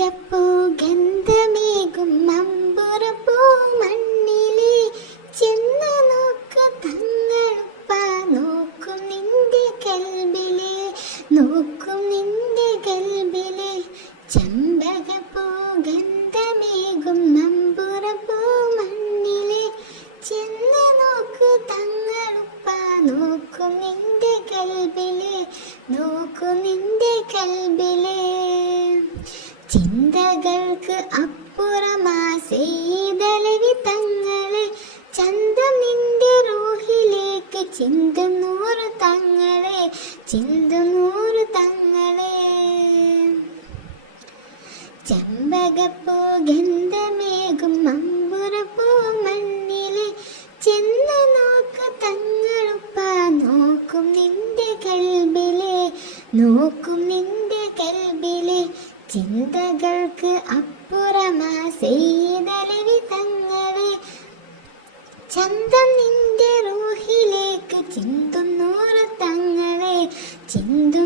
ചെമ്പകപ്പൂ ഗന്ധമേകും അമ്പുറപ്പൂ മണ്ണിലെ ചെന്ന് നോക്ക് തങ്ങളുപ്പ നോക്കും നിന്റെ കൽബിലെ നോക്കും നിന്റെ കൽബിലെ ചെമ്പകപ്പൂ ഗന്ധമേകും അമ്പുറപ്പൂ മണ്ണിലെ ചെന്ന് നോക്ക് തങ്ങളുപ്പ നോക്കും നിന്റെ കൽബിലെ നോക്കും നിന്റെ കൽബിലെ ചിന്തകൾക്ക് അപ്പുറമാ സെയ്തലവി തങ്ങളെ ചന്തം നിന്റെ റൂഹിലേക്ക് ചിന്തും നൂറ് തങ്ങളെ ചിന്തും നൂറ് തങ്ങളെ ചെമ്പകപ്പൂ ഗന്ധമേകും അമ്പുറപ്പൂ മണ്ണിലെ ചെന്ന് നോക്ക് തങ്ങളുപ്പ നോക്കും നിന്റെ കൽബിലെ നോക്കും നിന്റെ കൽബിലെ ചിന്തകൾക്ക് അപ്പുറമാ സെയ്തലവി തങ്ങളെ ചന്തം നിന്റെ റൂഹിലേക്ക് ചിന്തും നൂറ് തങ്ങളെ ചിന്തു